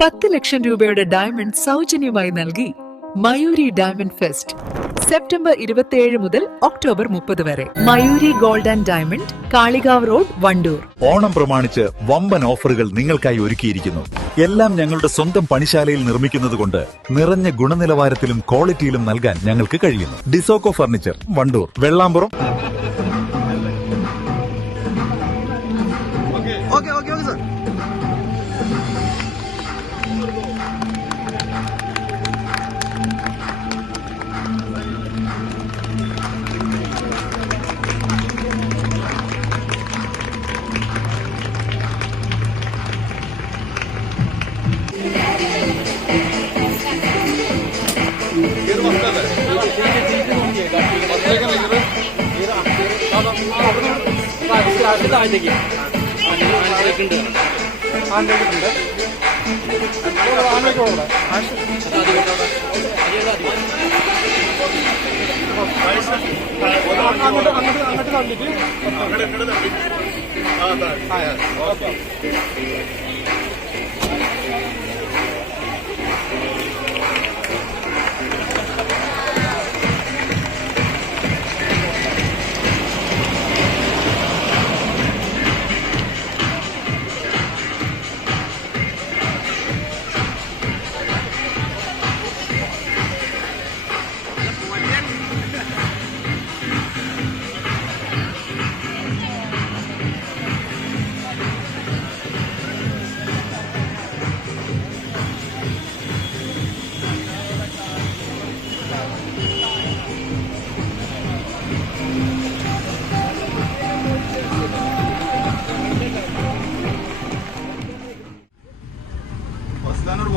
10 ലക്ഷം രൂപയുടെ ഡയമണ്ട് സൗജന്യമായി നൽകി മയൂരി ഡയമണ്ട് ഫെസ്റ്റ് സെപ്റ്റംബർ 27 മുതൽ ഒക്ടോബർ 30 വരെ. Mayuri gold and diamond, Kalikavu road, Wandoor. Onam പ്രമാണിച്ച് വമ്പൻ ഓഫറുകൾ നിങ്ങൾക്കായി ഒരുക്കിയിരിക്കുന്നു. എല്ലാം ഞങ്ങളുടെ സ്വന്തം പണിശാലയിൽ നിർമ്മിക്കുന്നതുകൊണ്ട് നിറഞ്ഞ ഗുണനിലവാരത്തിലും ക്വാളിറ്റിയിലും നൽകാൻ ഞങ്ങൾക്ക് കഴിയുന്നു. ഡിസോക്കോ ഫർണിച്ചർ, വണ്ടൂർ, വെള്ളാമ്പുറം.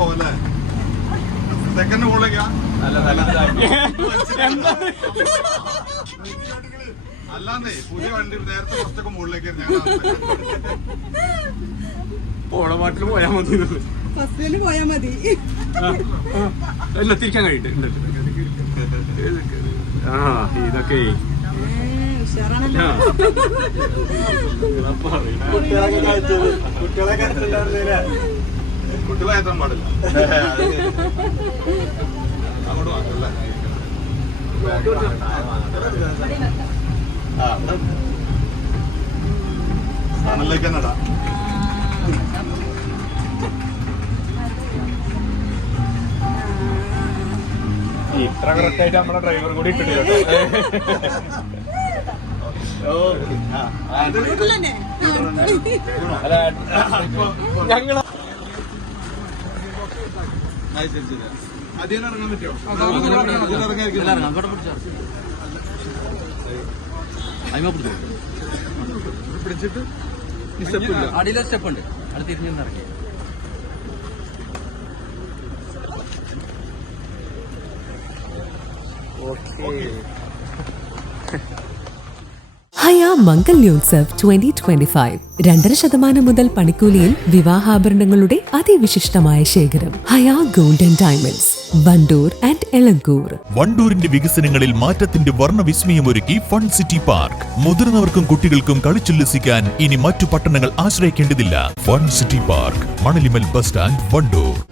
പോവല്ലേ സെക്കൻഡ് മുകളിലേക്കാ അല്ലാന്നേ പുതിയ വണ്ടി നേരത്തെ കുറച്ചൊക്കെ മുകളിലേക്ക് ഓണമാട്ടിൽ പോയാ മതി, ഫസ്റ്റില് പോയാ മതി. അല്ല തിരിക്കാൻ കഴിയിട്ട് ഇതൊക്കെ കുട്ടികളെ എത്താൻ പാടില്ല. അങ്ങോട്ട് മാത്രല്ലേ സ്ഥാനലേക്ക് തന്നെ ഇടാം. ഇത്ര കറക്റ്റായിട്ട് നമ്മളെ ഡ്രൈവർ കൂടി ഇട്ടിട്ടില്ല. ഞങ്ങള് അതിന് ഇറങ്ങാൻ പറ്റുമോ? പിടിച്ചിട്ട് അടിയിലെ സ്റ്റെപ്പ് ഉണ്ട്, അത് തിരിഞ്ഞിറങ്ങി. ഹയ മംഗല്യോത്സവ് 2025 2.5% മുതൽ പണിക്കൂലിയിൽ വിവാഹാഭരണങ്ങളുടെ അതിവിശിഷ്ടമായ ശേഖരം. Haya gold and diamonds, Wandoor and Elankur. വണ്ടൂരിന്റെ വികസനങ്ങളിൽ മാറ്റത്തിന്റെ വർണ്ണവിസ്മയമൊരുക്കി ഫൺ സിറ്റി പാർക്ക്. മുതിർന്നവർക്കും കുട്ടികൾക്കും കളിച്ചുല്ലസിക്കാൻ ഇനി മറ്റു പട്ടണങ്ങൾ ആശ്രയിക്കേണ്ടതില്ല. Fun city park, Manalimal bus stand, Wandoor.